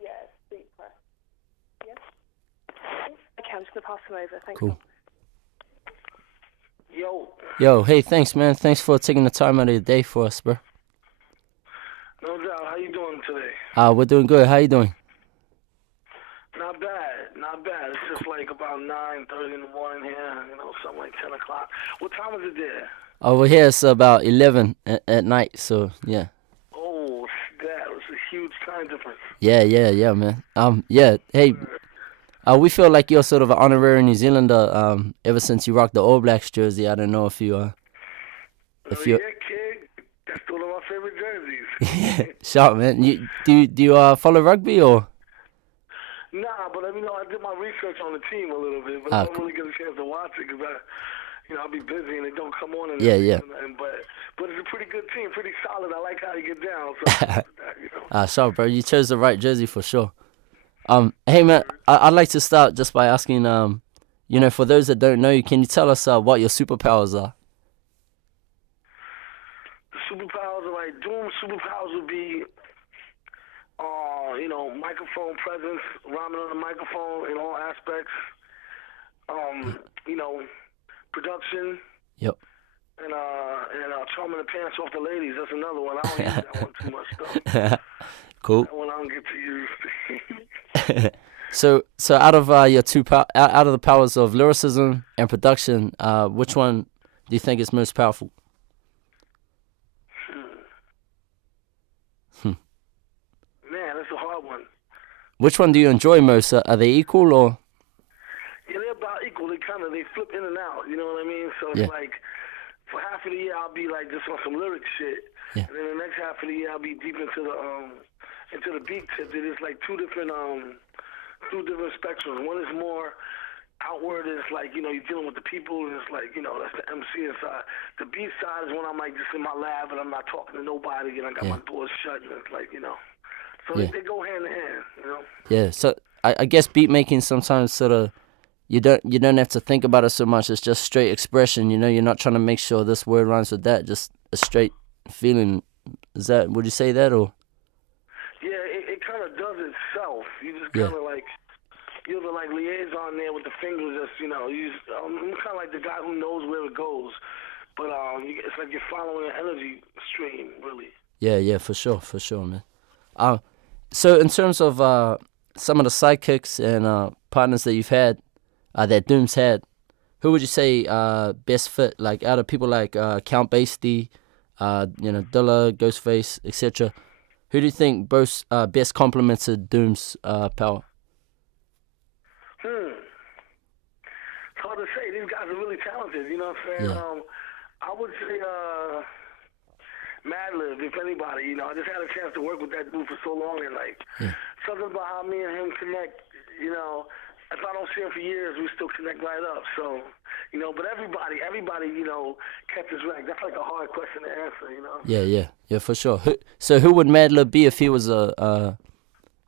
Yes, deep press. Yes. Okay, I'm just gonna pass them over. Thank Cool. you. Yo, hey, thanks, man. Thanks for taking the time out of your day for us, bro. No doubt. How you doing today? We're doing good. How you doing? Not bad, not bad. It's just like about 9:30 in the morning here, something like 10 o'clock. What time is it there? Over here it's about 11 at night, so yeah. Oh, that was a huge time difference. Yeah, man. Yeah, hey, we feel like you're sort of an honorary New Zealander, ever since you rocked the All Blacks jersey. I don't know if you, Yeah, kid. That's one of my favorite jerseys. Sharp, man. Do you follow rugby or? Nah, but I did my research on the team a little bit, but I don't really get a chance to watch it because I'll be busy and it don't come on. Yeah. But it's a pretty good team, pretty solid. I like how you get down. So, Sharp, bro. You chose the right jersey for sure. Hey, man. I'd like to start just by asking, for those that don't know you, can you tell us what your superpowers are? The superpowers are like Doom. Superpowers would be, microphone presence, rhyming on the microphone in all aspects. Production. Yep. And charming the pants off the ladies. That's another one. I don't use that one too much though. Cool. That one I don't get to use. So out of your out of the powers of lyricism and production, which one do you think is most powerful? Man, that's a hard one. Which one do you enjoy most? Are they equal or? Yeah, they're about equal. They flip in and out. You know what I mean? So it's like for half of the year I'll be like just on some lyric shit, and then the next half of the year I'll be deep into the beat tip. It is like two different spectrums. One is more outward, it's like, you're dealing with the people, and it's like, that's the MC side. The beat side is when I'm like just in my lab and I'm not talking to nobody and I got my doors shut, and it's like, so they go hand in hand, Yeah, so I guess beat making sometimes sort of, you don't have to think about it so much. It's just straight expression, you're not trying to make sure this word rhymes with that, just a straight feeling. Would you say that, or? Yeah, it kind of does itself. You just kind of like, you're the like liaison there with the fingers. Just I'm kind of like the guy who knows where it goes, but it's like you're following an energy stream, really. Yeah, for sure, man. So in terms of some of the sidekicks and partners that you've had, that Doom's had, who would you say best fit? Like out of people like Count Basie, Dilla, Ghostface, etc. Who do you think best complemented Doom's power? It's hard to say. These guys are really talented. You know what I'm saying? Yeah. I would say Madlib, if anybody. I just had a chance to work with that dude for so long, and like something about how me and him connect. If I don't see him for years, we still connect right up. So, but everybody, kept his rank. That's like a hard question to answer. Yeah, for sure. So who would Madlib be if he was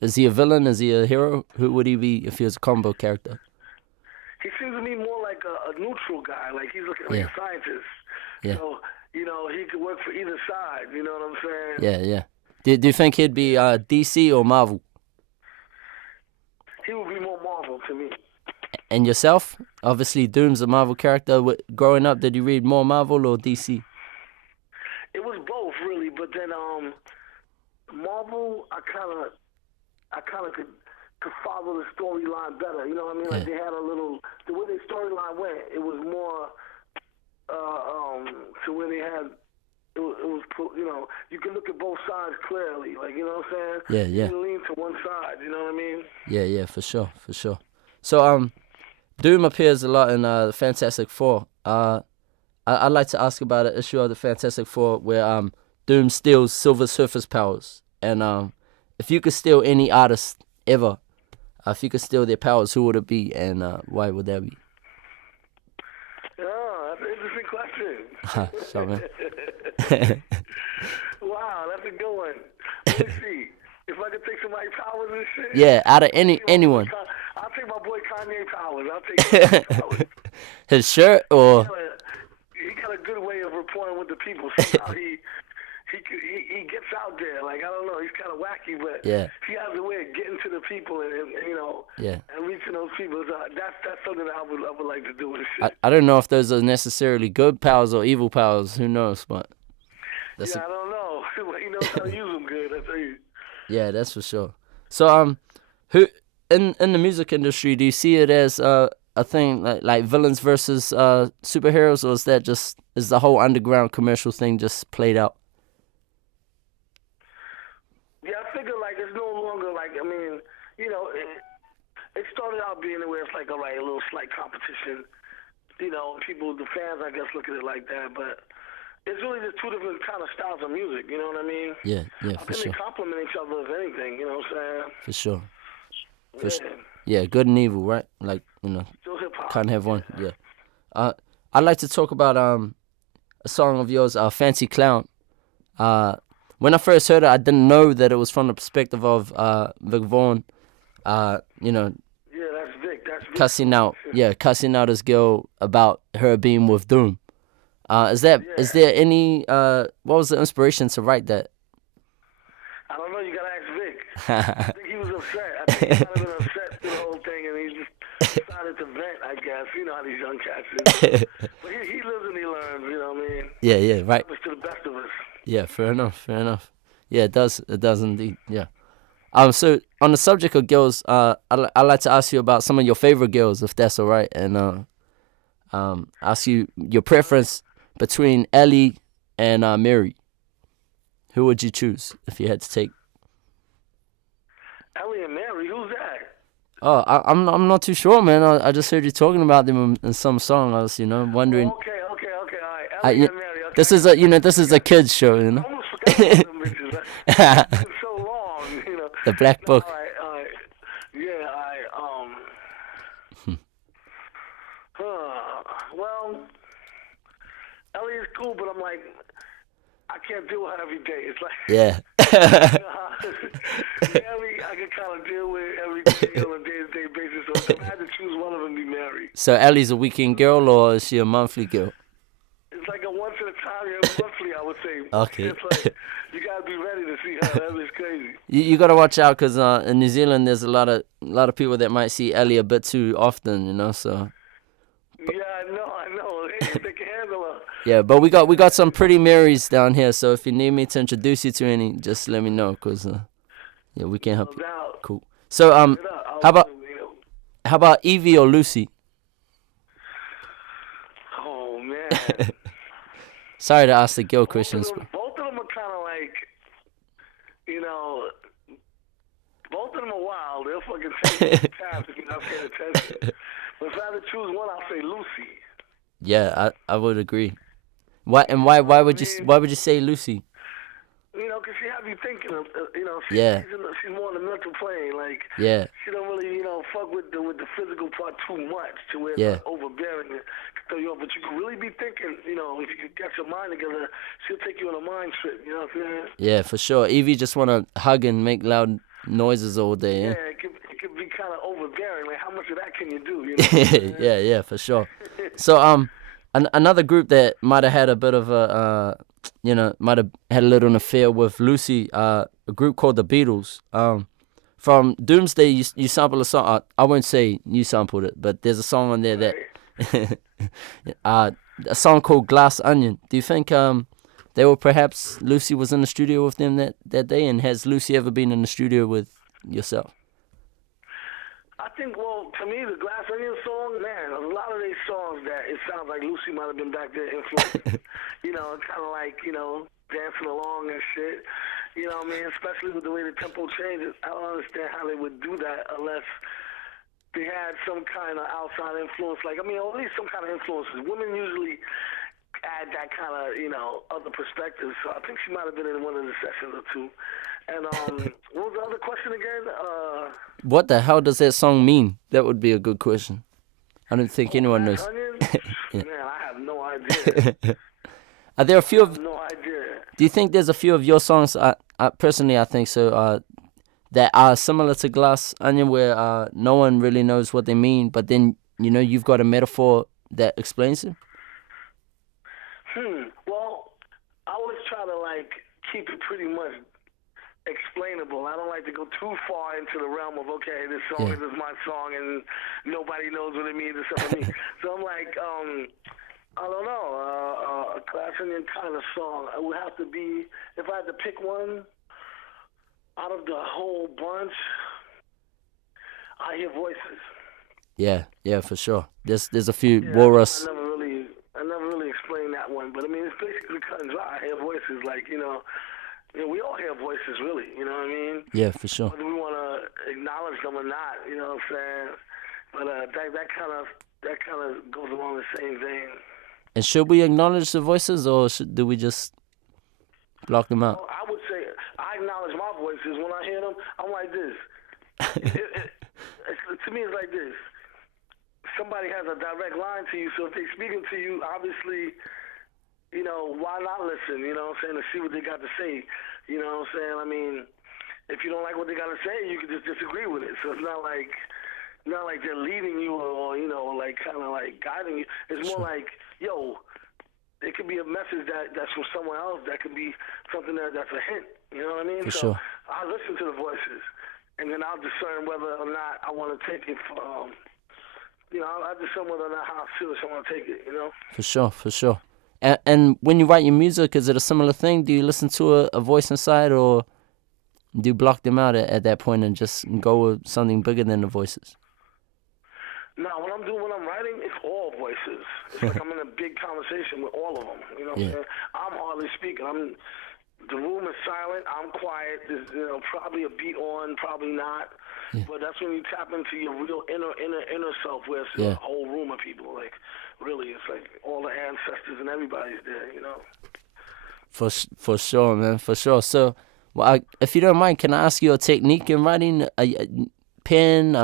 is he a villain? Is he a hero? Who would he be if he was a combo character? He seems to me more like a neutral guy. Like he's looking like a scientist. Yeah. So, he could work for either side. You know what I'm saying? Yeah. Do you think he'd be DC or Marvel? He would be more Marvel to me. And yourself? Obviously, Doom's a Marvel character. Growing up, did you read more Marvel or DC? It was both, really. But then Marvel, I kind of could follow the storyline better. You know what I mean? Like they had the way their storyline went, it was more to where they had, it was you can look at both sides clearly. Like, you know what I'm saying? Yeah. You can lean to one side, you know what I mean? Yeah, for sure. So, Doom appears a lot in the Fantastic Four. I'd like to ask about an issue of the Fantastic Four where Doom steals Silver Surfer's powers. And if you could steal any artist ever, if you could steal their powers, who would it be, and why would that be? Oh, that's an interesting question. So, man. Wow, that's a good one. Let me see. If I could take somebody's powers and shit. Yeah, out of anyone. I'll take my boy Kanye powers. I'll take his powers. His shirt or? He got a good way of reporting with the people. Somehow he he gets out there. Like, I don't know, he's kind of wacky, but Yeah. he has a way of getting to the people and you know, Yeah. and reaching those people. So that's something that I would like to do with this shit. I don't know if those are necessarily good powers or evil powers. Who knows? But that's I don't know. But he knows how to use them good. I tell you. yeah, that's for sure. So who in the music industry do you see it as a thing like villains versus superheroes, or is the whole underground commercial thing just played out? Yeah, I figure like it's no longer like, I mean, you know, it started out being where it's like, all right, a little slight competition. You know, people, the fans, I guess, look at it like that, but it's really just two different kind of styles of music. You know what I mean? Yeah, I for think sure. they complement each other if anything. You know what I'm saying? For sure. Yeah. Yeah, good and evil, right? Like, you know, Still hip hop. can't have one. Yeah. I'd like to talk about a song of yours, Fancy Clown. When I first heard it, I didn't know that it was from the perspective of Vic Vaughn. You know, Yeah, that's Vic. That's Vic. cussing out his girl about her being with Doom. Is there any what was the inspiration to write that? I don't know. You gotta ask Vic. I think he was upset. I think he might have been upset through the whole thing, and he just decided to vent. I guess you know how these young cats is. But he lives and he learns. You know what I mean? Yeah, right. It's to the best of us. Yeah, fair enough. Yeah, it does indeed. Yeah. So on the subject of girls, I'd like to ask you about some of your favorite girls, if that's all right, and ask you your preference between Ellie and Mary. Who would you choose if you had to take? Ellie and Mary, who's that? Oh, I'm not too sure, man. I just heard you talking about them in some song. I was, wondering. Oh, okay, all right. Ellie and Mary. Okay. This is a kids show, I almost forgot about them bitches. It's been so long, you know. The Black Book. All right. Yeah, well, Ellie is cool, but I'm like, I can't deal with her every day. It's like, yeah. Mary, I can kind of deal with every day on a day-to-day basis. So if I had to choose one of them, be Mary. So Ellie's a weekend girl, or is she a monthly girl? It's like a once at a time, monthly, I would say. Okay. It's like, you gotta be ready to see her. That is crazy. You gotta watch out, cause in New Zealand there's a lot of people that might see Ellie a bit too often, so. Yeah, I know. Hey, they can handle her. Yeah, but we got some pretty Marys down here, so if you need me to introduce you to any, just let me know, cause yeah, we can help you. Cool. So how about Evie or Lucy? Oh man. Sorry to ask the girl questions. Both of them are kind of like, both of them are wild. They'll fucking take the path if you're not paying attention. But if I had to choose one, I'll say Lucy. Yeah, I would agree. Why would you say Lucy? Because she have you thinking of, Yeah. She's more on the mental plane. Like, Yeah. she don't really, fuck with the physical part too much to where Yeah. it's overbearing and throw you off. But you can really be thinking, if you could get your mind together, she'll take you on a mind trip. You know what I'm saying? Yeah, for sure. Evie just wanna hug and make loud noises all day. Yeah, Yeah, it could be kind of overbearing. Like, how much of that can you do? You know what I'm saying? yeah, for sure. So another group that might have had a bit of a might have had a little affair with Lucy, a group called the Beatles. From Doomsday, you sample a song. I won't say you sampled it, but there's a song on there that a song called Glass Onion. Do you think they were perhaps Lucy was in the studio with them that day? And has Lucy ever been in the studio with yourself? I think, to me, the Glass Onion song, man, a lot of these songs that it sounds like Lucy might have been back there influenced. Kind of like, dancing along and shit. You know what I mean? Especially with the way the tempo changes. I don't understand how they would do that unless they had some kind of outside influence. Like, at least some kind of influences. Women usually add that kind of, other perspectives. So I think she might have been in one of the sessions or two. And what was the other question again? What the hell does that song mean? That would be a good question. I don't think anyone knows. Yeah. Man, I have no idea. Are there a few of? No idea. Do you think there's a few of your songs? Personally, I think so. That are similar to Glass Onion, where no one really knows what they mean, but then you've got a metaphor that explains it. Well, I always try to keep it pretty much explainable. I don't like to go too far into the realm of, okay, this song is my song and nobody knows what it means except for me. So I'm like, I don't know, a Glass Onion kind of song. It would have to be, if I had to pick one out of the whole bunch, I Hear Voices. Yeah, for sure. There's a few Walrus. I never really explained that one, but I mean, it's basically cut and dry. I Hear Voices, like, you know, we all hear voices, really, you know what I mean? Yeah, for sure. Whether we want to acknowledge them or not, you know what I'm saying? But that kind of goes along the same vein. And should we acknowledge the voices, or do we just block them out? Well, I would say I acknowledge my voices. When I hear them, I'm like this. To me, it's like this. Somebody has a direct line to you, so if they're speaking to you, obviously, you know, why not listen, you know what I'm saying, to see what they got to say, you know what I'm saying? I mean, if you don't like what they got to say, you can just disagree with it. So it's not like they're leading you or you know, like kind of like guiding you. It's more like, yo, it could be a message that's from someone else. That could be something that's a hint, you know what I mean? For sure. I listen to the voices, and then I'll discern whether or not I want to take it from, you know, I discern whether or not how serious I want to take it, you know? For sure. And when you write your music, is it a similar thing? Do you listen to a voice inside, or do you block them out at that point and just go with something bigger than the voices? No, when I'm writing, it's all voices. It's like I'm in a big conversation with all of them, you know what I'm saying? I'm hardly speaking. The room is silent. I'm quiet. There's, you know, probably a beat on, probably not. Yeah. But that's when you tap into your real inner self, where it's a whole room of people. Like, really, it's like all the ancestors and everybody's there, you know. For sure, man, for sure. So, well, if you don't mind, can I ask you a technique in writing? A pen,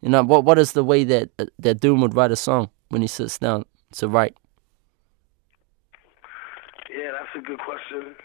you know, what is the way that Doom would write a song when he sits down to write? Yeah, that's a good question.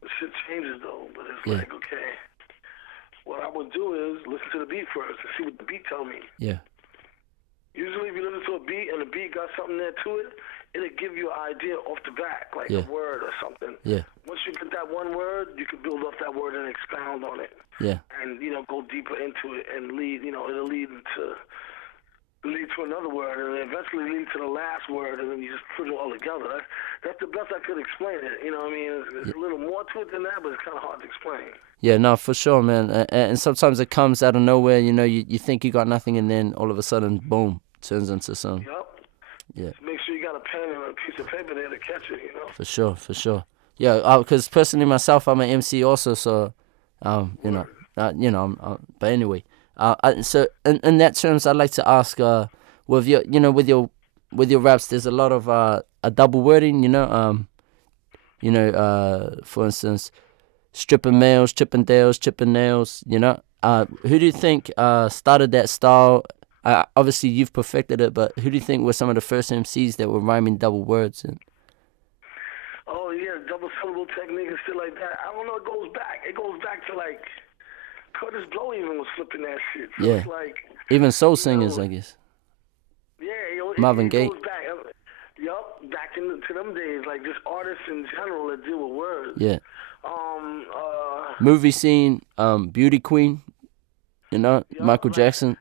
The shit changes though, but it's like, okay, what I would do is listen to the beat first and see what the beat tell me. Yeah. Usually if you listen to a beat and the beat got something there to it, it'll give you an idea off the back, like a word or something. Yeah. Once you get that one word, you can build off that word and expound on it. Yeah. And, you know, go deeper into it and lead, you know, it'll lead to another word, and eventually lead to the last word, and then you just put it all together. That's the best I could explain it. You know what I mean? There's a little more to it than that, but it's kind of hard to explain. Yeah, no, for sure, man. And sometimes it comes out of nowhere. You know, you think you got nothing, and then all of a sudden, boom, turns into some. Yep. Yeah. Just make sure you got a pen and a piece of paper there to catch it, you know? For sure. Yeah, because personally myself, I'm an MC also, so, you know, but anyway. So in that terms, I'd like to ask, with your raps, there's a lot of a double wording, for instance, stripping males, chipping dales, chipping nails, you know. Who do you think started that style? Obviously, you've perfected it, but who do you think were some of the first MCs that were rhyming double words? Oh yeah, double syllable technique and shit like that. I don't know. It goes back to like. Curtis Blow even was flipping that shit. So it's like, even soul singers, I guess. Yeah, Marvin Gaye. Back into them days, like just artists in general that deal with words. Yeah. Movie scene, Beauty Queen, Michael Jackson.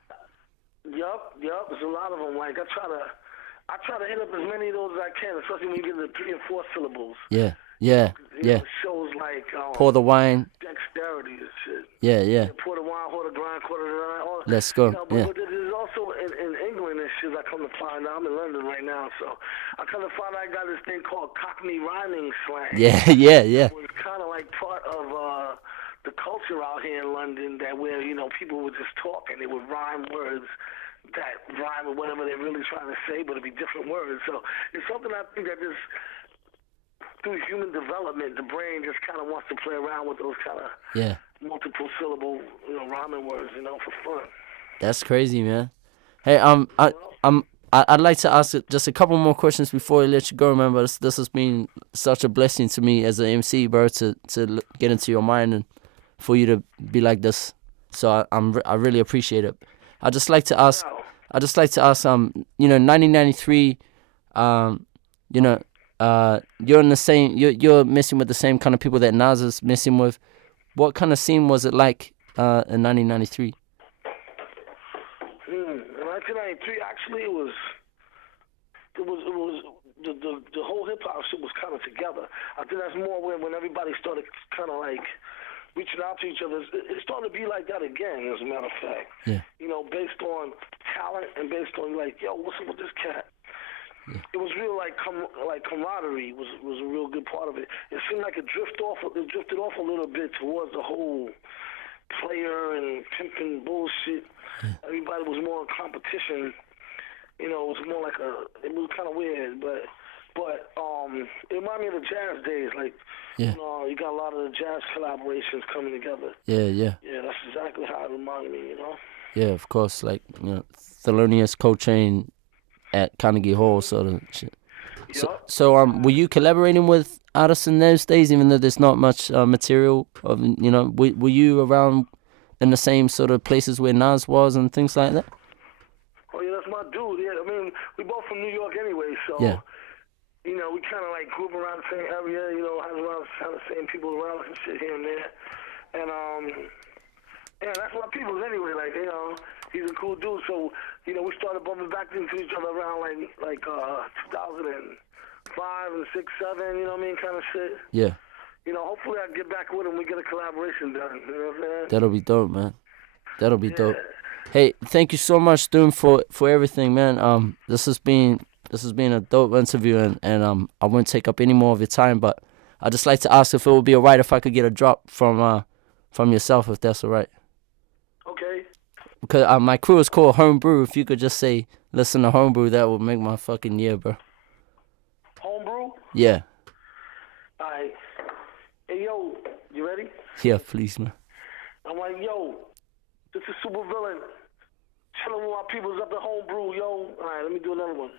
Yup. There's a lot of them. Like I try to hit up as many of those as I can, especially when you get the 3 and 4 syllables. Yeah. Shows like Pour the Wine, Dexterity and shit. Yeah. Pour the Wine, Pour the Grind, Pour the Grind. Let's go. But there's also in England and shit. I come to find out. I'm in London right now, so I come to find out I got this thing called Cockney rhyming slang. Yeah. It was kind of like part of the culture out here in London, that where people would just talk and they would rhyme words that rhyme with whatever they're really trying to say, but it'd be different words. So it's something I think that just through human development, the brain just kind of wants to play around with those kind of multiple syllable, rhyming words, for fun. That's crazy, man. Hey, I'd like to ask just a couple more questions before I let you go, man. But this has been such a blessing to me as an MC, bro, to get into your mind and for you to be like this. So I really appreciate it. I'd just like to ask, 1993, you're in the same. You're messing with the same kind of people that NaS is messing with. What kind of scene was it like in 1993? In 1993, actually, it was the whole hip hop shit was kind of together. I think that's more when everybody started kind of like reaching out to each other. It started to be like that again, as a matter of fact. Yeah. You know, based on talent and based on like, yo, what's up with this cat? Yeah. It was real like camaraderie was a real good part of it. It seemed like it drifted off a little bit towards the whole player and pimping bullshit. Yeah. Everybody was more in competition. You know, it was more like it was kind of weird, but it reminded me of the jazz days. Like, yeah. You know, you got a lot of the jazz collaborations coming together. Yeah, yeah. Yeah, that's exactly how it reminded me, you know? Yeah, of course. Like, you know, Thelonious Coltrane at Carnegie Hall sort of shit. So, were you collaborating with artists in those days, even though there's not much material? Of, you know, were you around in the same sort of places where NaS was and things like that? Oh, yeah, that's my dude. Yeah, I mean, we both from New York anyway, so, yeah. You know, we kind of like grew up around the same area, you know, had around the same people around us and shit here and there. And, yeah, that's my people anyway, like, you know, he's a cool dude, so, you know, we started bumping back into each other around like 2005 and 6, 7, you know what I mean, kind of shit. Yeah. You know, hopefully I can get back with him, we get a collaboration done, you know what I'm saying? That'll be dope, man. That'll be dope. Hey, thank you so much, Doom, for everything, man. This has been a dope interview, and I won't take up any more of your time, but I'd just like to ask if it would be alright if I could get a drop from yourself, if that's alright. Okay. Because my crew is called Homebrew. If you could just say, listen to Homebrew, that would make my fucking year, bro. Homebrew? Yeah. Alright. Hey, yo, you ready? Yeah, please, man. I'm like, yo, this is Super Villain. Chilling with my peoples up at Homebrew, yo. All right, let me do another one.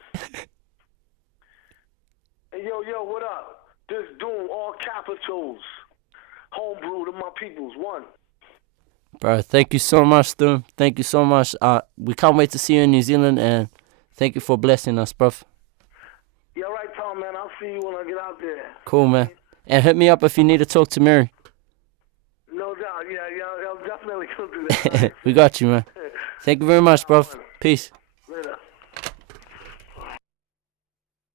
Hey, yo, what up? This Doom, all capitals. Homebrew to my peoples, one. Bro, thank you so much, Doom. Thank you so much. We can't wait to see you in New Zealand, and thank you for blessing us, bro. Yeah, all right, Tom, man. I'll see you when I get out there. Cool, man. And hit me up if you need to talk to Mary. No doubt. Yeah, I'll definitely go do that. We got you, man. Thank you very much, bro. Peace.